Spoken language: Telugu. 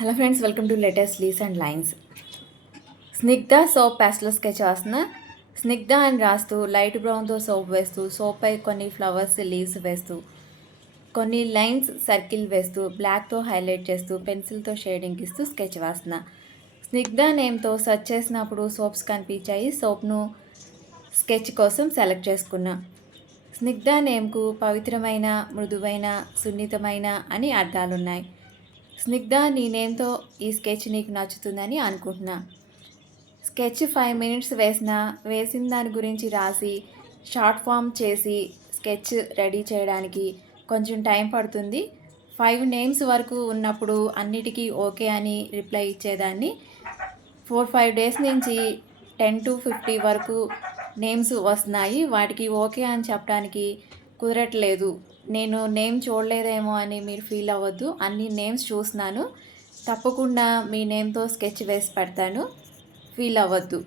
Hello friends, welcome to latest leaves and lines. Snigdha soap pastel sketch వేస్తున్న. స్నిగ్ధ అని రాస్తూ లైట్ బ్రౌన్తో సోప్ వేస్తూ, సోప్పై కొన్ని ఫ్లవర్స్ లీవ్స్ వేస్తూ, కొన్ని లైన్స్ సర్కిల్ వేస్తూ, బ్లాక్తో హైలైట్ చేస్తూ, పెన్సిల్తో షేడింగ్ ఇస్తూ స్కెచ్ వేస్తున్న. స్నిగ్ధ నేమ్తో సెర్చ్ చేసినప్పుడు సోప్స్ కనిపించాయి. సోప్ను స్కెచ్ కోసం సెలెక్ట్ చేసుకున్నా. స్నిగ్ధ నేమ్కు పవిత్రమైన, మృదువైన, సున్నితమైన అని అర్థాలున్నాయి. స్నిగ్ధ, నీ నేమ్తో ఈ స్కెచ్ నీకు నచ్చుతుందని అనుకుంటున్నా. స్కెచ్ 5 minutes వేసిన దాని గురించి రాసి షార్ట్ ఫామ్ చేసి స్కెచ్ రెడీ చేయడానికి కొంచెం టైం పడుతుంది. 5 names వరకు ఉన్నప్పుడు అన్నిటికీ ఓకే అని రిప్లై ఇచ్చేదాన్ని. 4-5 days నుంచి 10 to 50 వరకు నేమ్స్ వస్తున్నాయి. వాటికి ఓకే అని చెప్పడానికి కుదరట్లేదు. నేను నేమ్ చూడలేదేమో అని మీరు ఫీల్ అవ్వద్దు. అన్ని నేమ్స్ చూస్తున్నాను. తప్పకుండా మీ నేమ్తో స్కెచ్ వేసి పెడతాను. ఫీల్ అవ్వద్దు.